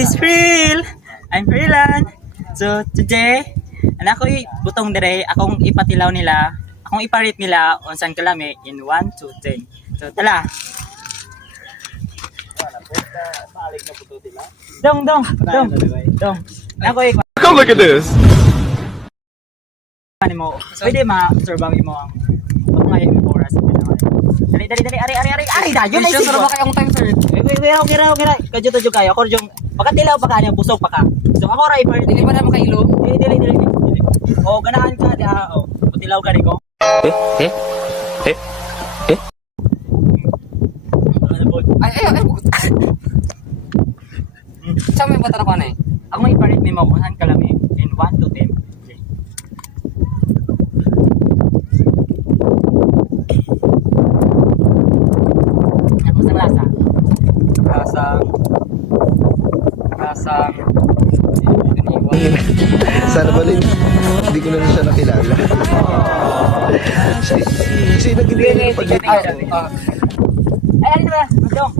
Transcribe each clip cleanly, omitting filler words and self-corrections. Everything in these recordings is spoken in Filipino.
It's real. I'm Freelan. So today, anak ko butong dire akong ipatilaw nila, akong iparit nila unsan kalami in 1 to 10. So tala. Dong. Ako Come look at this. mo. Pwede ma-survive mo ang ngayon yung oras. Dali. Ari dayo na isip ko. Kayong time, sir. Kira. Kadyo kayo. Ako yung pagkatilaw pa kanya, busog pa ka. So ako ra iparit. Dili pa naman kailo. Dili. Oh, ganahan ka dia. Oh, putilaw ka niko. Ay. Saan may bata na ko na eh? Ako may iparit ni mo unhan kalami in 1 to 10. Ako sa lasa. Lasang. Sana ba rin? Hindi ko na siya nakilala. Siya nagiging pag- Ay, ano ba? Dong.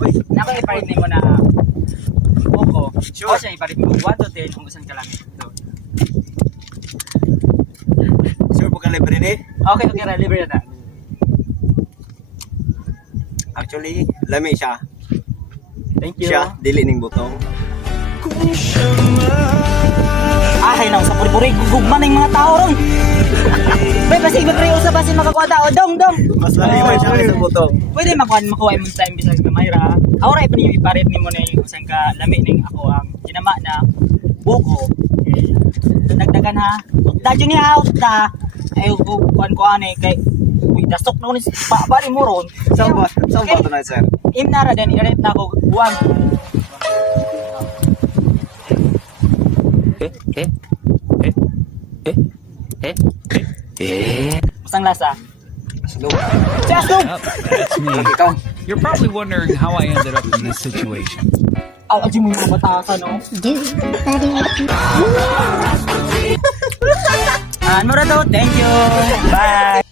Uy, nako iparit ni mo na Boko. Sure. O siya iparit mo 1 to 10 kung usan kalami. So, Sure po ka libre ni? okay, libre na. Actually, lami siya. Thank you. Siya, dili ning butong. Ay, nang sa puri-puri gugugman ng mga tao ron. Bay, kasi iba sa basin makakuha tao. Dong. Mas lami man siya sa butong. Pwede makuha mo sa imbis na Mayra. Ako rin pa iparit ni mo na yung usang ka lami ning ako ang ginama na buko. Dagdagan ha. Dadyo niya out ta. Ay, kuhan ko ane kay uy, dasok na ko ni bali mo ron. Saan ba ito na, sir? Imnara din, iret na ako buwag. Masang lasa? Slow. Chasog! That's me. You're probably wondering how I ended up in this situation. Aw, adyo mo yung mga batasan, no? Mura daw, thank you! Bye!